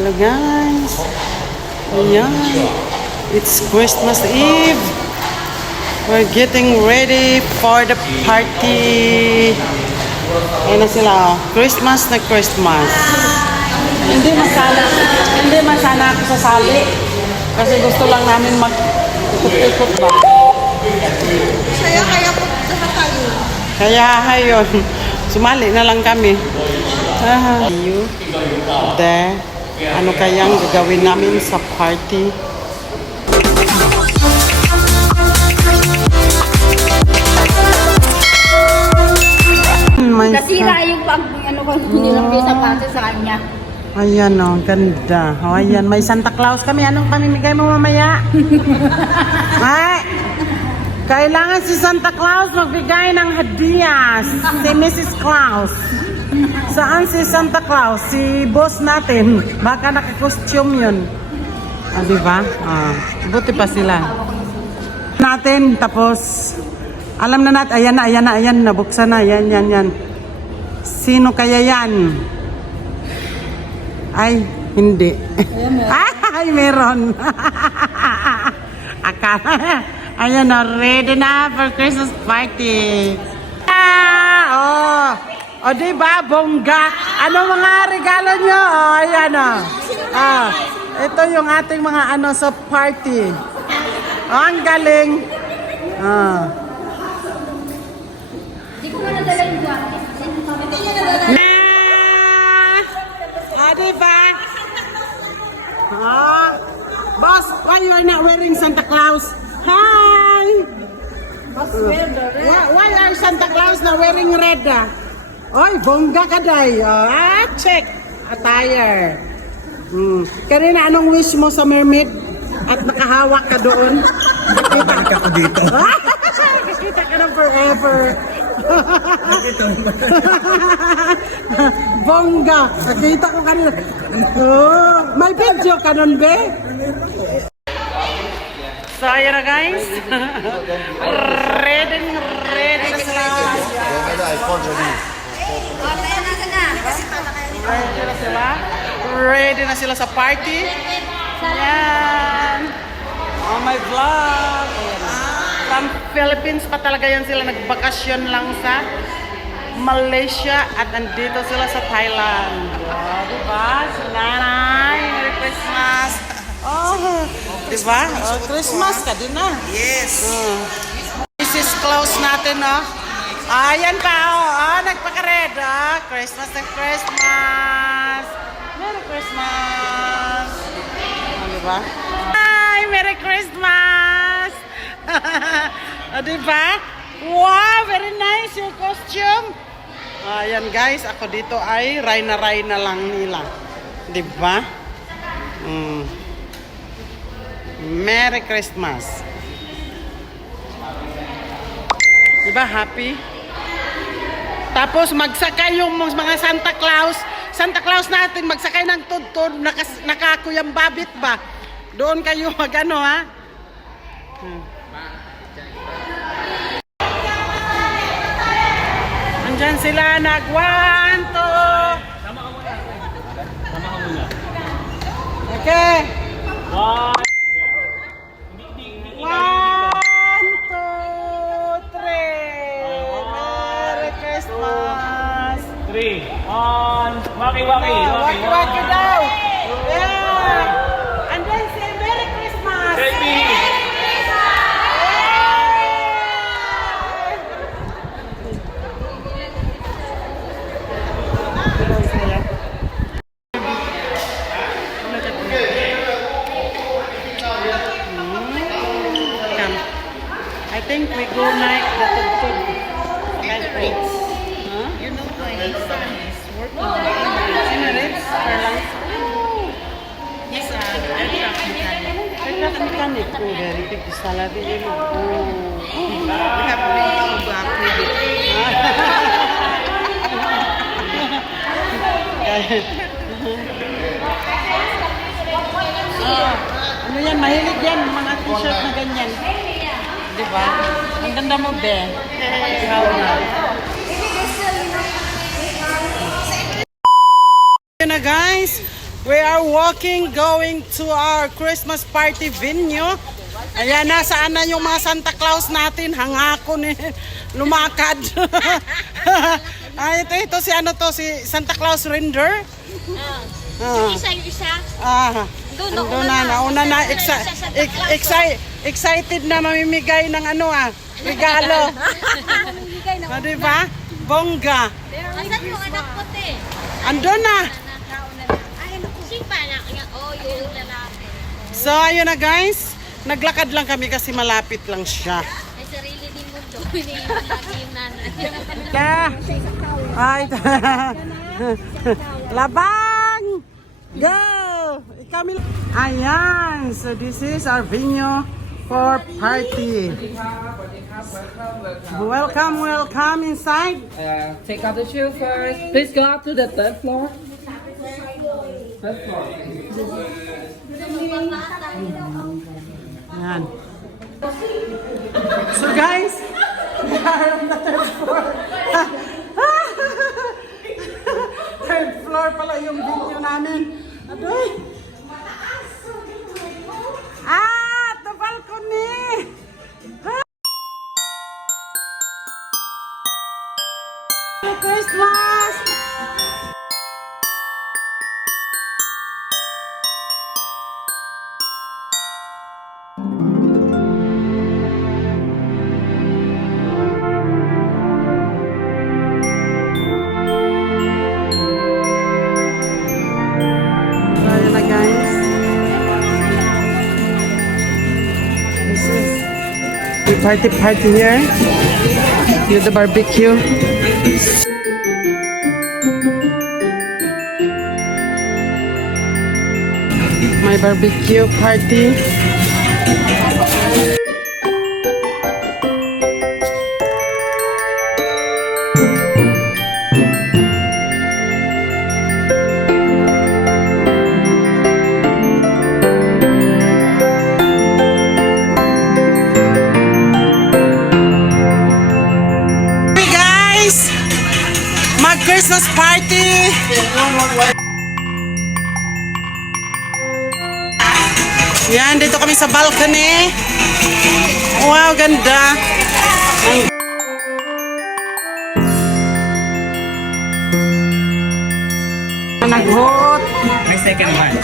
Hello guys. Ayan. It's Christmas Eve. We're getting ready for the party. Ayan na sila. Oh. Christmas na Christmas. Hindi masana ako sasali. Kasi gusto lang namin mag-ikot-ikot ba. Kaya punta tayo. Kaya hayon. Sumali na lang kami. There. Ano kayang gagawin namin sa party? Nasira yung pag ano ko nilang sapatos sa kanya. Ayan o, ganda. O, ayan, may Santa Claus kami. Anong pamimigay mo mamaya? Ay! Kailangan si Santa Claus magbigay ng hadiah. Si Mrs. Claus. Saan si Santa Claus? Si boss natin. Baka naka-costume yun. Ah, diba? Ah, buti pa sila. Natin, tapos, alam na natin, ayan, nabuksan na, yan. Sino kaya yan? Ay, hindi. Ay, meron. Akala, ayan na, ready na for Christmas party. O, diba, bongga? Ano mga regalo nyo? O, ayan o. Ito yung ating mga ano sa party. O, ang galing. Hindi ko na nadala yung buwan. Hindi niya nadala. Diba? Boss, why you are not wearing Santa Claus? Hi! Boss, wear the red. Why are Santa Claus not wearing red? Oy, bongga ka day. Check. Attire. Kanina, anong wish mo sa mermaid? At nakahawak ka doon? Nakita ko dito. Nakita ka na forever. Bongga. Nakita ko kanina. May video ka nun, be? So, ayan na guys. Ready na sila. Ready na sila sa party. Ayan. Oh, my vlog. From Philippines pa talaga yan sila. Nagbakasyon lang sa Malaysia at andito sila sa Thailand. Oh, diba? Si Nanay, Merry Christmas. Oh, diba? Oh, Christmas ka din na. Yes. Mrs. Claus natin, no? Ayan pa, oh, nagpaka-red, oh. Christmas na Christmas. Merry Christmas. Oh, diba? Hi, Merry Christmas. Oh, diba? Wow, very nice your costume. Ayan guys, ako dito ay Rayna lang nila. Diba? Merry Christmas. Diba happy? Tapos magsakay yung mga Santa Claus natin, magsakay ng tudtod, nakakuyang babit ba? Doon kayo magano ha? Andyan sila nagwanto. Sama ka muna. Okay. 1, 2, 3. Merry Christmas. 3. On. Waki-waki. Waki-waki daw. Yeah. And then say Merry Christmas. Selfie. I think we go like the tugtog. Huh? You know, my son is working In a red Fairlands. Yes, aircraft mechanic. Aircraft mechanic. Oh, very big salary. You know. We have plenty of credit. Ano yan? Mahilig yan. Mga t-shirt na ganyan. Diba? Ang ganda mo, be. Ikaw na. Yun na guys. We are walking, going to our Christmas party venue. Ayan, nasaan na yung mga Santa Claus natin? Hangako ni lumakad. Ito si ano to, si Santa Claus Render. Yung isa. Doon nauna na, excited na mamimigay ng regalo. Diba? Bongga. Asan yung anak ko, te? Andun na. Sipa na. Oh, yung lalaki. So, ayun na guys. Naglakad lang kami kasi malapit lang siya. May sarili din mundo. Iniiwan lagi yung nanay. Ay, labang! Go! Kami. Ayan, so this is our venue for party. Welcome inside. Take out the shoe first. Please go up to the third floor. Third floor. Ayan. So guys, we are on the third floor. Third floor pala yung venue namin. Adoy! The balcony! Merry Christmas! Ayan na guys. This is the party here. Here's the barbecue. My barbecue party. Hey guys! Mag-Christmas party! Yan, dito kami sa balcony. Wow, ganda. Naghot. May second one.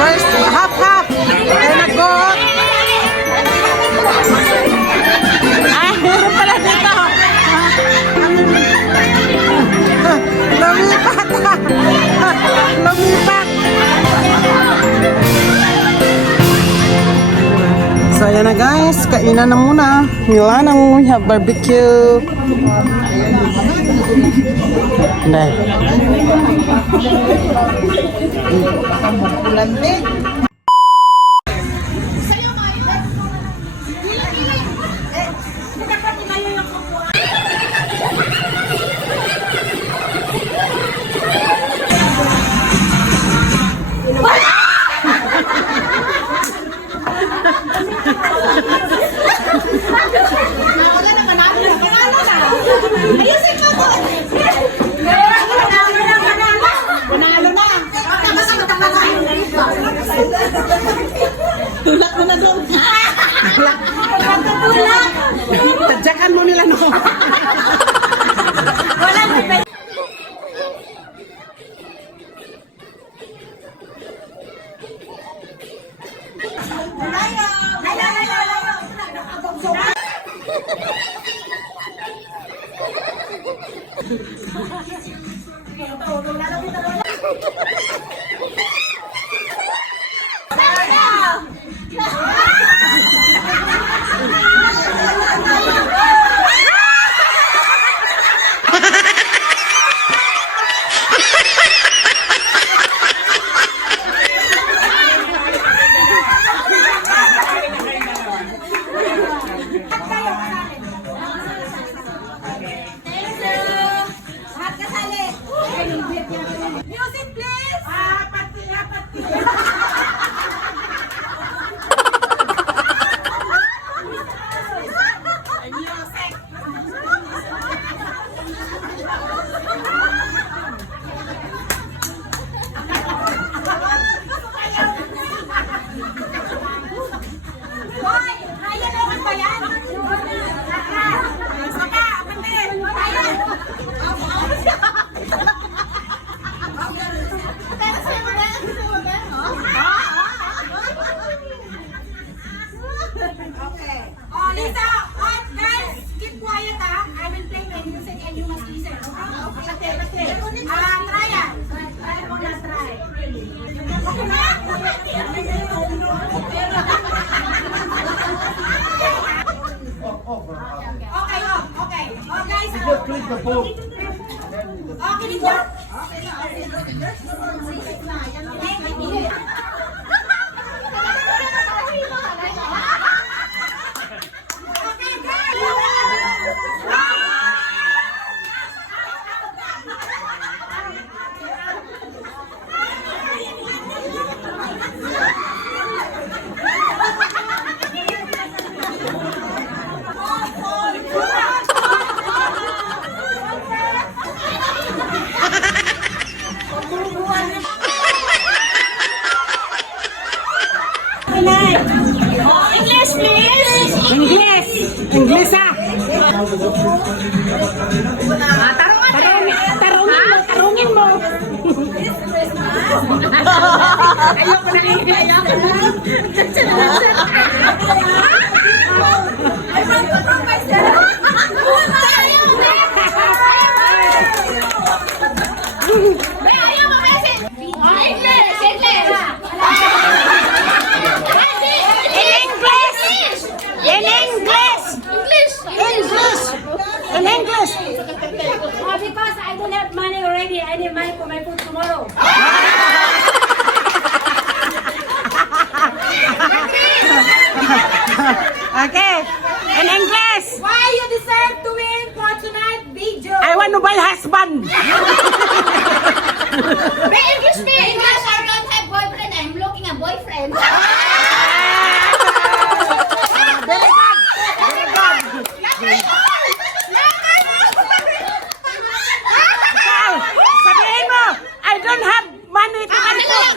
First, half. Ay, naghot. Ay, meron pala dito. Lumipat. Lumipat. So ayan na guys, kainan na muna. Milanang we have barbecue. Dahil. Tulak mo na doon. Tadyakan mo nila, no? Music, please! English, please. English ah. Tarungin mo. Ayoko na ayoko na. I want to prove myself. Ayaw mo kasi. English, English. In English! In English. Because I don't have money already. I need money for my food tomorrow. Okay. In English. Why you deserve to win for tonight video? I want to buy husband. English me. English, I don't have boyfriend. I'm looking a boyfriend. Very good. Very good. Ikaw, sabihin mo, I don't have money to buy food.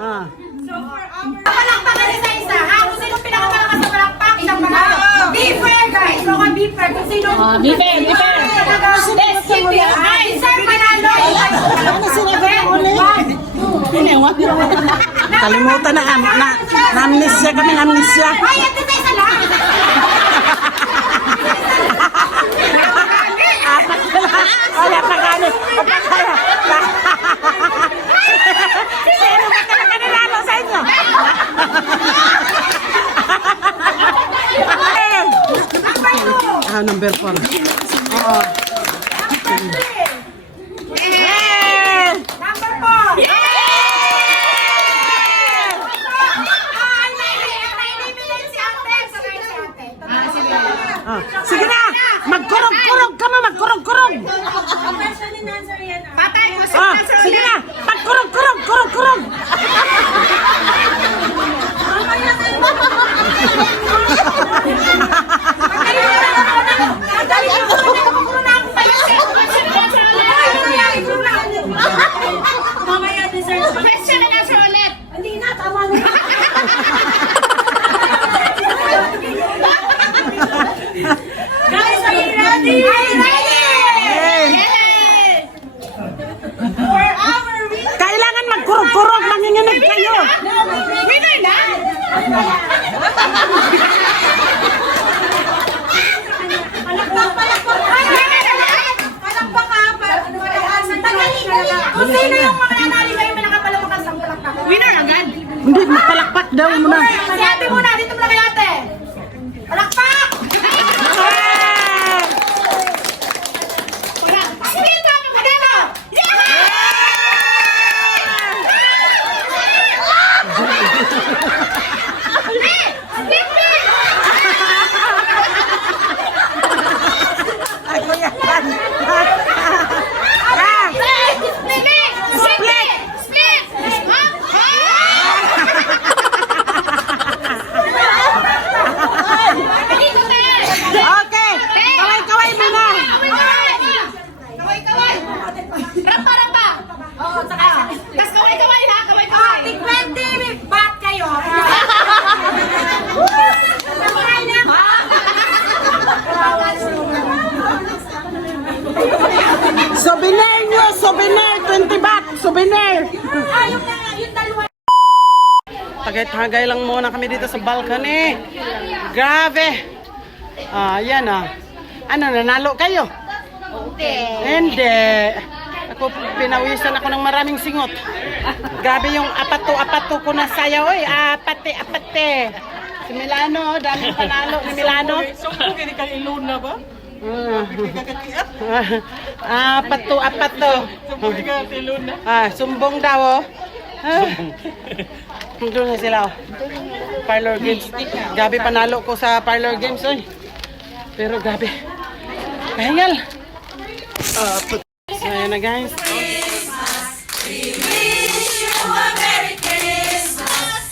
Ah. Palakpakan isa-isa. Kung sino pinakamalakas sa palakpak, isang panalo. Be fair, guys. So, be fair. Kung sino... Be fair, be fair. Deserve panalo. Ano sinabi ko ulit? Kalimutan na, amnesia kami, amnesia. Ay, ito sa isa lang. Kaya pagkano, pagkano. Sino ba talaga nanalo sa inyo? Number 4. Oo. Number 4. Sige na! Magkurog-kurog ka mo! Magkurog-kurog! Patay mo Sige na! Magkurog-kurog! Kurog-kurog! Mamaya dessert. Question and answer ulit. Hindi na, tama na. Guys, are you ready? Are you ready? Yes! For our winner. Kailangan magkurog-kurog! Manginginig kayo! Winner na? Kung sino yung mga nanalo kayo may nakapalawakan sa palakpak. Winner agad? Hindi, magpalakpak daw muna. Si ate muna, dito muna kay ate. Palakpak! Sige, ito, magkano? Ako yan! Okay! Kaway-kaway muna! Kaway-kaway! Rampa-rampa! Oo, saka. Tapos kaway-kaway ha, kaway-kaway. Tig-20 baht kayo. Kaway na. Souvenir nyo! Souvenir! 20 baht! Souvenir! Yung dalawa. Tagay-tagay lang muna kami dito sa balcony. Grabe! Yan ah. Ano, nanalo kayo? Hindi. Hindi. pinawisan ako ng maraming singot. Gabi yung apato ko na sayaw, oy. Apate. Si Milano, daming panalo ni Milano. Sumpo kini kay Iluna ba? Apato. Sumpo kini kay Iluna. Sumbong daw, oh. Doon na sila, oh. Parlor games. Gabi panalo ko sa parlor games, oy. Pero gabi. Kahingal. So, ayan na, guys.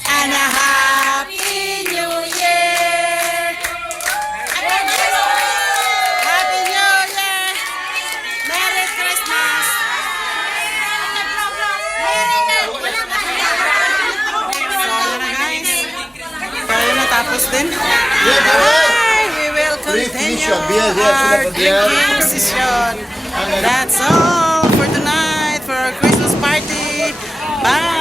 And a Happy New Year! Happy New Year! Merry Christmas! So, ayan na, guys. Kaya natapos din. Bye! We will continue our drinking session. That's all for tonight for our Christmas party. Bye!